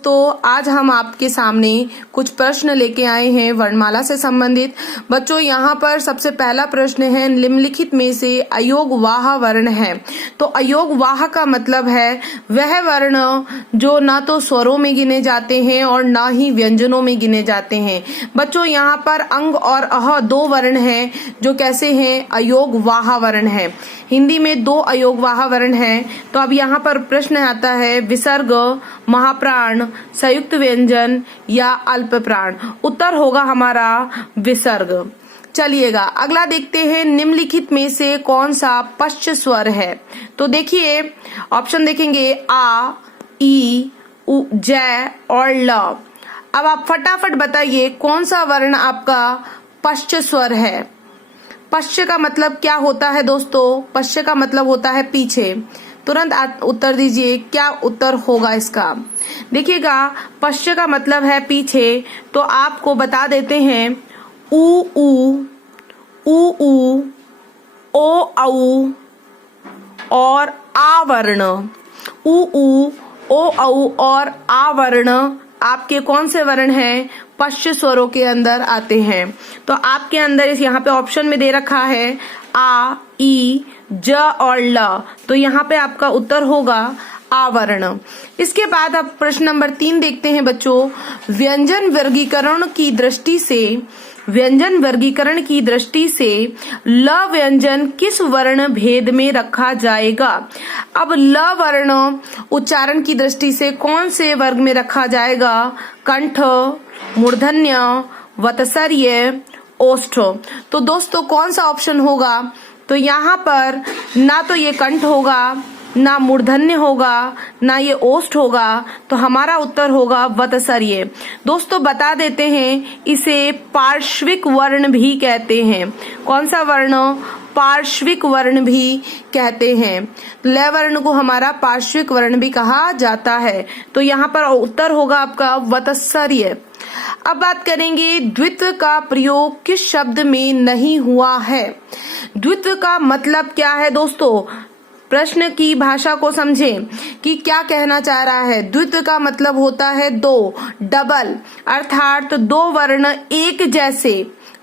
दोस्तों, आज हम आपके सामने कुछ प्रश्न लेके आए हैं वर्णमाला से संबंधित। बच्चों, यहाँ पर सबसे पहला प्रश्न है, निम्नलिखित में से अयोगवाह वर्ण है। तो अयोगवाह का मतलब है वह वर्ण जो ना तो स्वरों में गिने जाते हैं और ना ही व्यंजनों में गिने जाते हैं। बच्चों, यहाँ पर अंग और अह दो वर्ण हैं जो कैसे हैं, अयोगवाह वर्ण है। हिंदी में दो अयोगवाह वर्ण हैं। तो अब यहाँ पर प्रश्न आता है, विसर्ग, महाप्राण, संयुक्त व्यंजन या अल्प प्राण। उत्तर होगा हमारा विसर्ग। चलिएगा अगला देखते हैं, निम्नलिखित में से कौन सा पश्च स्वर है। तो देखिए ऑप्शन देखेंगे, आ, ई, उ, जय और ल। अब आप फटाफट बताइए कौन सा वर्ण आपका पश्च स्वर है। पश्च का मतलब क्या होता है दोस्तों? पश्च का मतलब होता है पीछे। तुरंत उत्तर दीजिए, क्या उत्तर होगा इसका। देखिएगा, पश्च का मतलब है पीछे। तो आपको बता देते हैं, ऊ ऊ, ऊ, ओ औ और आ वर्ण। ऊ ऊ, ओ औ और आ वर्ण आपके कौन से वर्ण हैं? पश्च स्वरों के अंदर आते हैं। तो आपके अंदर इस यहाँ पे ऑप्शन में दे रखा है आ, ई, ज और ल। तो यहाँ पे आपका उत्तर होगा आवर्ण। इसके बाद अब प्रश्न नंबर 3 देखते हैं बच्चों, व्यंजन वर्गीकरण की दृष्टि से ल व्यंजन किस वर्ण भेद में रखा जाएगा। अब ल वर्ण उच्चारण की दृष्टि से कौन से वर्ग में रखा जाएगा? कंठ, मूर्धन्य, वत्सर्य, ओष्ठ। तो दोस्तों कौन सा ऑप्शन होगा? तो यहाँ पर ना तो ये कंठ होगा, ना मूर्धन्य होगा, ना ये ओष्ठ होगा। तो हमारा उत्तर होगा वत्सर्य। दोस्तों बता देते हैं, इसे पार्श्विक वर्ण भी कहते हैं। कौन सा वर्ण? पार्श्विक वर्ण भी कहते हैं। ल वर्ण को हमारा पार्श्विक वर्ण भी कहा जाता है। तो यहाँ पर उत्तर होगा आपका वत्सर्य। अब बात करेंगे, द्वित्व का प्रयोग किस शब्द में नहीं हुआ है। द्वित्व का मतलब क्या है दोस्तों? प्रश्न की भाषा को समझें कि क्या कहना चाह रहा है। द्वित्व का मतलब होता है दो, डबल, अर्थात दो वर्ण एक जैसे।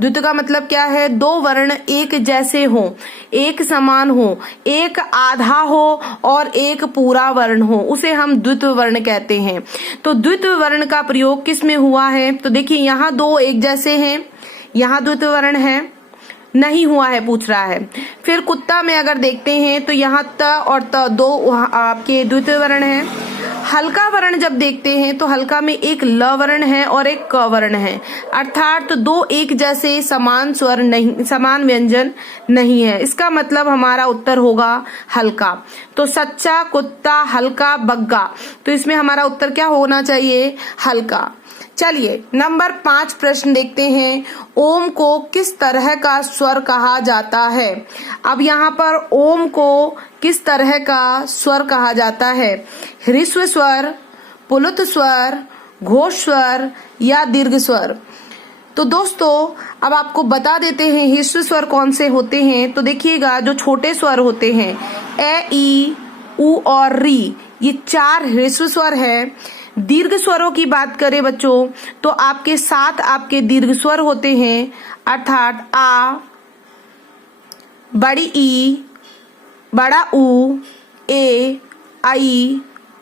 द्वित्व का मतलब क्या है? दो वर्ण एक जैसे हो, एक समान हो, एक आधा हो और एक पूरा वर्ण हो, उसे हम द्वित्व वर्ण कहते हैं। तो द्वित्व वर्ण का प्रयोग किस में हुआ है? तो देखिए, यहाँ दो एक जैसे हैं, यहाँ द्वित्व वर्ण है, नहीं हुआ है पूछ रहा है। फिर कुत्ता में अगर देखते हैं तो यहाँ त और त दो आपके द्वितीय वर्ण है। हल्का वर्ण जब देखते हैं तो हल्का में एक ल वर्ण है और एक क वर्ण है, अर्थात तो दो एक जैसे समान स्वर नहीं, समान व्यंजन नहीं है। इसका मतलब हमारा उत्तर होगा हल्का। तो सच्चा, कुत्ता, हल्का, बग्गा। तो इसमें हमारा उत्तर क्या होना चाहिए? हल्का। चलिए नंबर 5 प्रश्न देखते हैं, ओम को किस तरह का स्वर कहा जाता है। अब यहाँ पर ओम को किस तरह का स्वर कहा जाता है? ह्रस्व स्वर, पुलुत स्वर, घोष स्वर या दीर्घ स्वर। तो दोस्तों अब आपको बता देते हैं ह्रस्व स्वर कौन से होते हैं। तो देखिएगा, जो छोटे स्वर होते हैं, ए, ई, उ और री, ये 4 ह्रस्व स्वर है। दीर्घ स्वरों की बात करें बच्चों तो आपके 7 आपके दीर्घ स्वर होते हैं, अर्थात आ, बड़ी ई, बड़ा ऊ, ए, आई,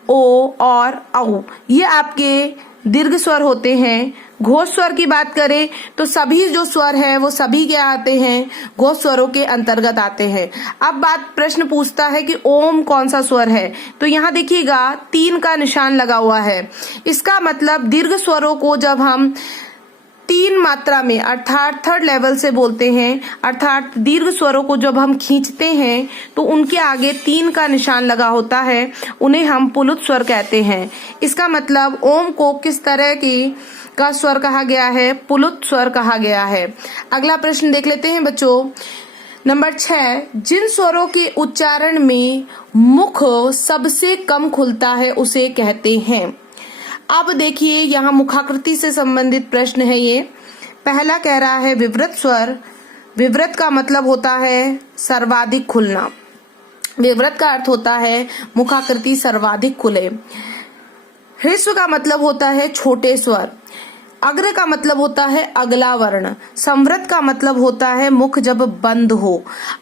ओ और औ, ये आपके दीर्घ स्वर होते हैं। घोष स्वर की बात करें तो सभी जो स्वर हैं वो सभी क्या आते हैं? घोष स्वरों के अंतर्गत आते हैं। अब प्रश्न पूछता है कि ओम कौन सा स्वर है। तो यहाँ देखिएगा 3 का निशान लगा हुआ है। इसका मतलब दीर्घ स्वरों को जब हम 3 मात्रा में अर्थात 3rd लेवल से बोलते हैं, अर्थात दीर्घ स्वरों को जब हम खींचते हैं तो उनके आगे 3 का निशान लगा होता है, उन्हें हम पुलुत स्वर कहते हैं। इसका मतलब ओम को किस तरह का स्वर कहा गया है? पुलुत स्वर कहा गया है। अगला प्रश्न देख लेते हैं बच्चों, नंबर 6, जिन स्वरों के उच्चारण में मुख सबसे कम खुलता है उसे कहते हैं। अब देखिए, यहाँ मुखाकृति से संबंधित प्रश्न है ये। पहला कह रहा है विवृत स्वर। विवृत का मतलब होता है सर्वाधिक खुलना। विवृत का अर्थ होता है मुखाकृति सर्वाधिक खुले। ह्रस्व का मतलब होता है छोटे स्वर, अग्र का मतलब होता है अगला वर्ण, संवृत का मतलब होता है मुख जब बंद हो,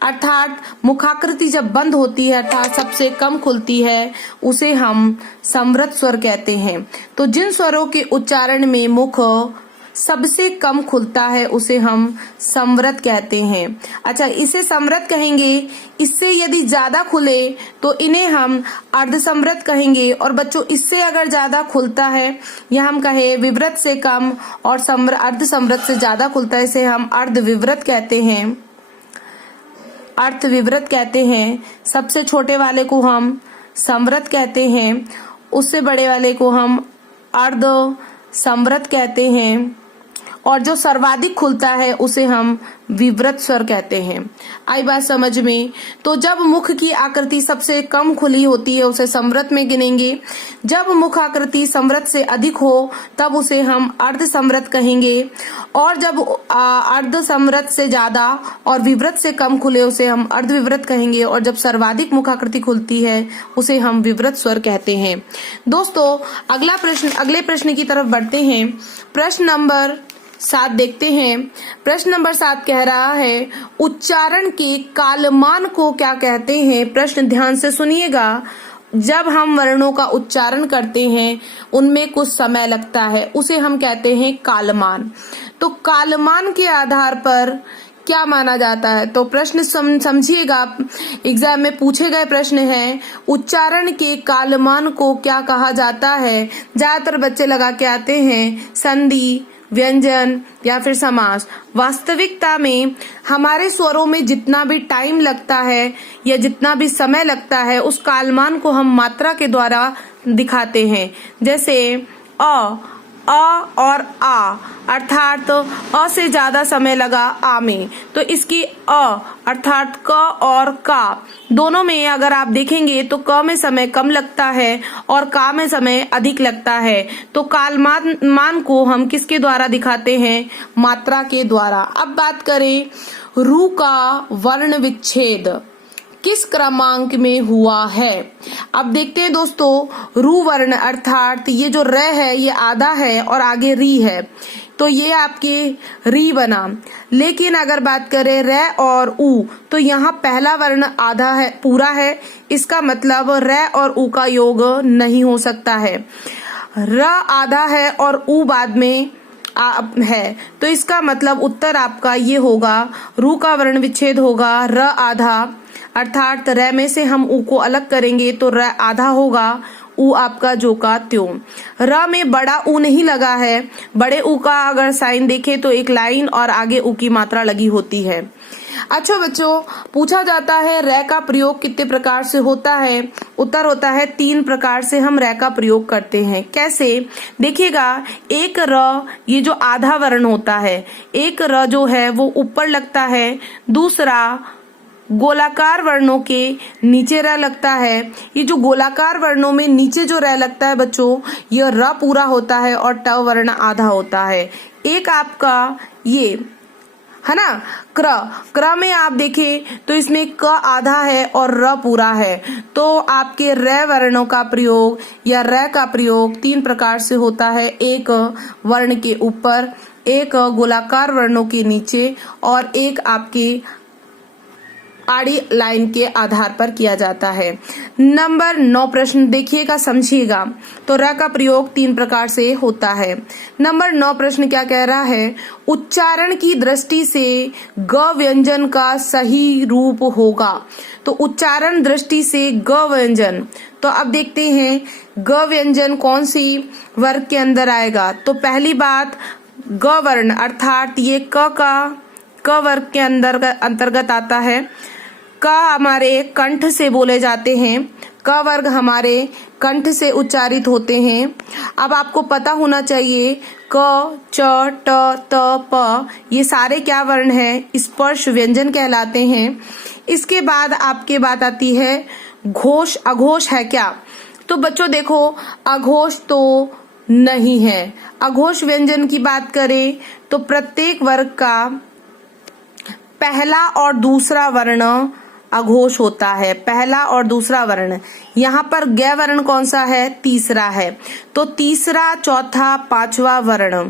अर्थात मुखाकृति जब बंद होती है अर्थात सबसे कम खुलती है उसे हम संवृत स्वर कहते हैं। तो जिन स्वरों के उच्चारण में मुख सबसे कम खुलता है उसे हम संवृत कहते हैं। अच्छा, इसे संवृत कहेंगे, इससे यदि ज्यादा खुले तो इन्हें हम अर्धसंवृत कहेंगे, और बच्चों इससे अगर ज्यादा खुलता है या हम कहे विवृत से कम और अर्धसंवृत से ज्यादा खुलता है इसे हम अर्धविवृत कहते हैं, अर्थविवृत कहते हैं। सबसे छोटे वाले को हम संवृत कहते हैं, उससे बड़े वाले को हम अर्ध संवृत कहते हैं, और जो सर्वाधिक खुलता है उसे हम विवृत स्वर कहते हैं। आई बात समझ में? तो जब मुख की आकृति सबसे कम खुली होती है उसे संवृत में गिनेंगे, जब मुख आकृति संवृत से अधिक हो तब उसे हम अर्ध संवृत कहेंगे, और जब अर्ध संवृत से ज्यादा और विवृत से कम खुले उसे हम अर्धविवृत कहेंगे, और जब सर्वाधिक मुख आकृति खुलती है उसे हम विवृत स्वर कहते हैं। दोस्तों, अगले प्रश्न की तरफ बढ़ते हैं। प्रश्न नंबर 7 देखते हैं। प्रश्न नंबर 7 कह रहा है उच्चारण के कालमान को क्या कहते हैं? प्रश्न ध्यान से सुनिएगा। जब हम वर्णों का उच्चारण करते हैं उनमें कुछ समय लगता है उसे हम कहते हैं कालमान। तो कालमान के आधार पर क्या माना जाता है? तो प्रश्न समझिएगा, एग्जाम में पूछे गए प्रश्न है उच्चारण के कालमान को क्या कहा जाता है। ज्यादातर बच्चे लगा के आते हैं संधि, व्यंजन या फिर समास। वास्तविकता में हमारे स्वरों में जितना भी टाइम लगता है या जितना भी समय लगता है उस कालमान को हम मात्रा के द्वारा दिखाते हैं। जैसे अ और आ, अर्थात अ से ज्यादा समय लगा आ में, तो इसकी अ अर्थात क और का दोनों में अगर आप देखेंगे तो क में समय कम लगता है और का में समय अधिक लगता है। तो कालमान को हम किसके द्वारा दिखाते हैं? मात्रा के द्वारा। अब बात करें रू का वर्ण विच्छेद किस क्रमांक में हुआ है? अब देखते हैं दोस्तों, रू वर्ण अर्थात ये जो र है ये आधा है और आगे री है, तो ये आपके री बना। लेकिन अगर बात करें र और ऊ तो यहाँ पहला वर्ण आधा है, पूरा है, इसका मतलब र और ऊ का योग नहीं हो सकता है। र आधा है और ऊ बाद में है, तो इसका मतलब उत्तर आपका ये होगा, रू का वर्ण विच्छेद होगा र आधा, अर्थात र में से हम ऊ को अलग करेंगे तो र आधा होगा, ऊ आपका जो का त्यों। र में बड़ा ऊ नहीं लगा है, बड़े ऊ का अगर साइन देखें तो एक लाइन और आगे ऊ की मात्रा लगी होती है। अच्छा बच्चों, पूछा जाता है र का प्रयोग कितने प्रकार से होता है? उत्तर होता है 3 प्रकार से हम र का प्रयोग करते हैं। कैसे? देखिएगा, एक र ये जो आधा वर्ण होता है, एक र जो है वो ऊपर लगता है, दूसरा गोलाकार वर्णों के नीचे र लगता है। ये जो गोलाकार वर्णों में नीचे जो र लगता है बच्चों, यह र पूरा होता है और ट वर्ण आधा होता है। एक आपका ये है ना क्र में आप देखें तो इसमें क आधा है और र पूरा है, तो आपके र वर्णों का प्रयोग या र का प्रयोग 3 प्रकार से होता है। एक वर्ण के ऊपर, एक गोलाकार वर्णों के नीचे और एक आपके आड़ी लाइन के आधार पर किया जाता है। नंबर 9 प्रश्न देखिएगा, समझिएगा। तो र का प्रयोग 3 प्रकार से होता है। नंबर 9 प्रश्न क्या कह रहा है? उच्चारण की दृष्टि से ग व्यंजन का सही रूप होगा। तो उच्चारण दृष्टि से ग व्यंजन, तो अब देखते हैं ग व्यंजन कौन सी वर्ग के अंदर आएगा। तो पहली बात, ग वर्ण अर्थात ये क वर्ग के अंतर्गत आता है। क हमारे कंठ से बोले जाते हैं, क वर्ग हमारे कंठ से उच्चारित होते हैं। अब आपको पता होना चाहिए क, च, ट, त, प ये सारे क्या वर्ण हैं? स्पर्श व्यंजन कहलाते हैं। इसके बाद आपके बात आती है घोष अघोष है क्या? तो बच्चों देखो, अघोष तो नहीं है। अघोष व्यंजन की बात करें तो प्रत्येक वर्ग का पहला और दूसरा वर्ण अघोष होता है, पहला और दूसरा वर्ण। यहाँ पर ग वर्ण कौन सा है? तीसरा है। तो तीसरा, चौथा, पांचवा वर्ण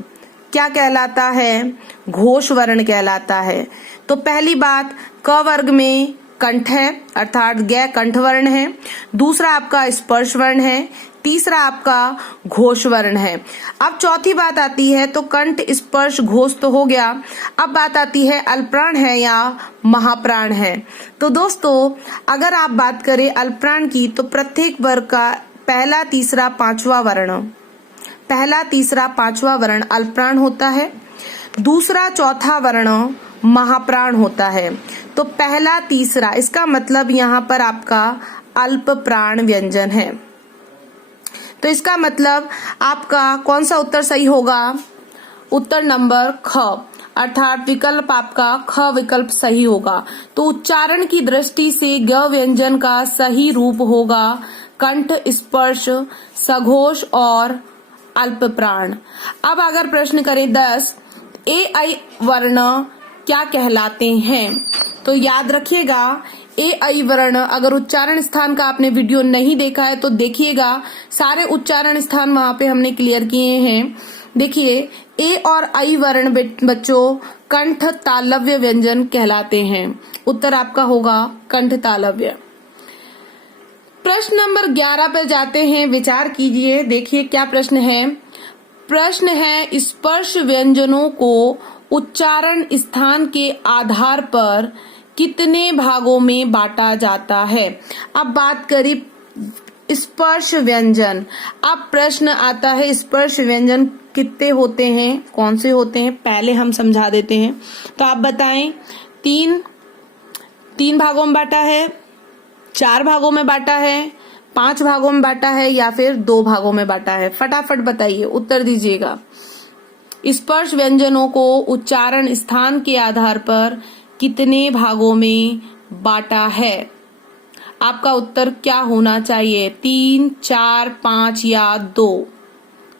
क्या कहलाता है? घोष वर्ण कहलाता है। तो पहली बात, क वर्ग में कंठ है अर्थात ग कंठ वर्ण है, दूसरा आपका स्पर्श वर्ण है, तीसरा आपका घोष वर्ण है। अब चौथी बात आती है, तो कंठ स्पर्श घोष तो हो गया, अब बात आती है अल्पप्राण है या महाप्राण है। तो दोस्तों अगर आप बात करें अल्पप्राण की, तो प्रत्येक वर्ग का पहला तीसरा पांचवा वर्ण अल्पप्राण होता है, दूसरा चौथा वर्ण महाप्राण होता है। तो पहला तीसरा, इसका मतलब यहाँ पर आपका अल्प प्राण व्यंजन है। तो इसका मतलब आपका कौन सा उत्तर सही होगा? उत्तर नंबर ख, अर्थात विकल्प आपका ख विकल्प सही होगा। तो उच्चारण की दृष्टि से ग व्यंजन का सही रूप होगा कंठ, स्पर्श, सघोष और अल्प प्राण। अब अगर प्रश्न करें 10, ए ऐ वर्ण क्या कहलाते हैं? तो याद रखिएगा, ए ऐ वर्ण अगर उच्चारण स्थान का आपने वीडियो नहीं देखा है तो देखिएगा, सारे उच्चारण स्थान वहां पे हमने क्लियर किए हैं। देखिए, ए और ऐ वर्ण बच्चों कंठ तालव्य व्यंजन कहलाते हैं। उत्तर आपका होगा कंठ तालव्य। प्रश्न नंबर 11 पर जाते हैं, विचार कीजिए। देखिए क्या प्रश्न है। प्रश्न है, स्पर्श व्यंजनों को उच्चारण स्थान के आधार पर कितने भागों में बांटा जाता है? अब बात करें स्पर्श व्यंजन। अब प्रश्न आता है स्पर्श व्यंजन कितने होते हैं, कौन से होते हैं, पहले हम समझा देते हैं। तो आप बताएं, तीन भागों में बांटा है, 4 भागों में बांटा है, 5 भागों में बांटा है या फिर 2 भागों में बांटा है? फटाफट बताइए, उत्तर दीजिएगा। स्पर्श व्यंजनों को उच्चारण स्थान के आधार पर कितने भागों में बांटा है? आपका उत्तर क्या होना चाहिए? 3, 4, 5 या 2?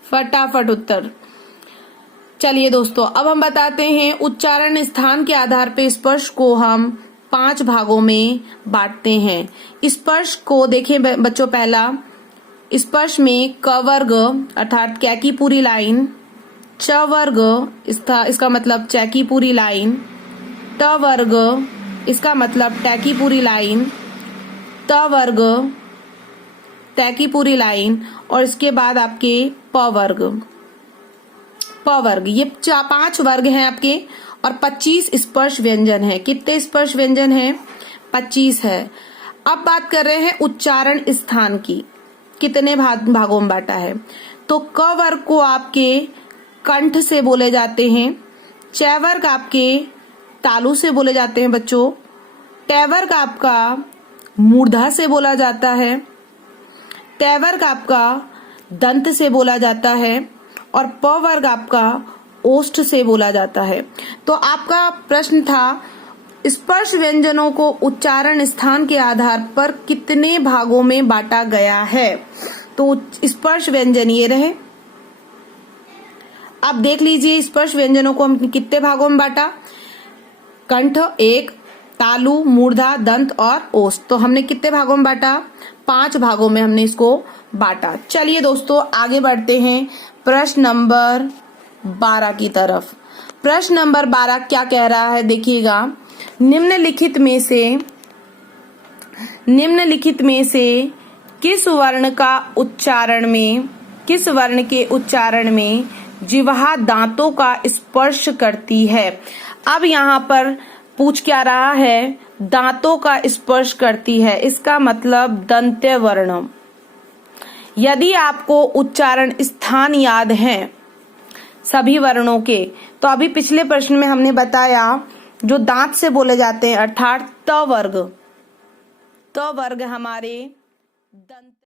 फटाफट उत्तर। चलिए दोस्तों, अब हम बताते हैं उच्चारण स्थान के आधार पर स्पर्श को हम 5 भागों में बांटते हैं। स्पर्श को देखें बच्चों, पहला स्पर्श में क वर्ग अर्थात कै की पूरी लाइन, च वर्ग इसका मतलब चै की पूरी लाइन, ट वर्ग इसका मतलब टै की पूरी लाइन, त वर्ग तै की पूरी लाइन और इसके बाद आपके प वर्ग। ये 5 वर्ग हैं आपके और 25 स्पर्श व्यंजन है। कितने स्पर्श व्यंजन है? 25 है। अब बात कर रहे हैं उच्चारण स्थान की, कितने भागों में बांटा है? तो क वर्ग को आपके कंठ से बोले जाते हैं, च वर्ग आपके तालु से बोले जाते हैं बच्चों, ट वर्ग आपका मूर्धा से बोला जाता है, ट वर्ग आपका दंत से बोला जाता है और प वर्ग आपका ओष्ठ से बोला जाता है। तो आपका प्रश्न था स्पर्श व्यंजनों को उच्चारण स्थान के आधार पर कितने भागों में बांटा गया है? तो स्पर्श व्यंजन ये रहे। अब देख लीजिए स्पर्श व्यंजनों को हम कितने भागों में बांटा? कंठ 1, तालु, मूर्धा, दंत और ओष्ठ। तो हमने कितने भागों में बांटा? 5 भागों में हमने इसको बांटा। चलिए दोस्तों आगे बढ़ते हैं प्रश्न नंबर 12 की तरफ। प्रश्न नंबर 12 क्या कह रहा है? देखिएगा, निम्नलिखित में से किस वर्ण के उच्चारण में जिह्वा दांतों का स्पर्श करती है? अब यहाँ पर पूछ क्या रहा है? दांतों का स्पर्श करती है, इसका मतलब दंत्य वर्ण। यदि आपको उच्चारण स्थान याद हैं सभी वर्णों के, तो अभी पिछले प्रश्न में हमने बताया जो दांत से बोले जाते हैं अर्थात त वर्ग हमारे दंत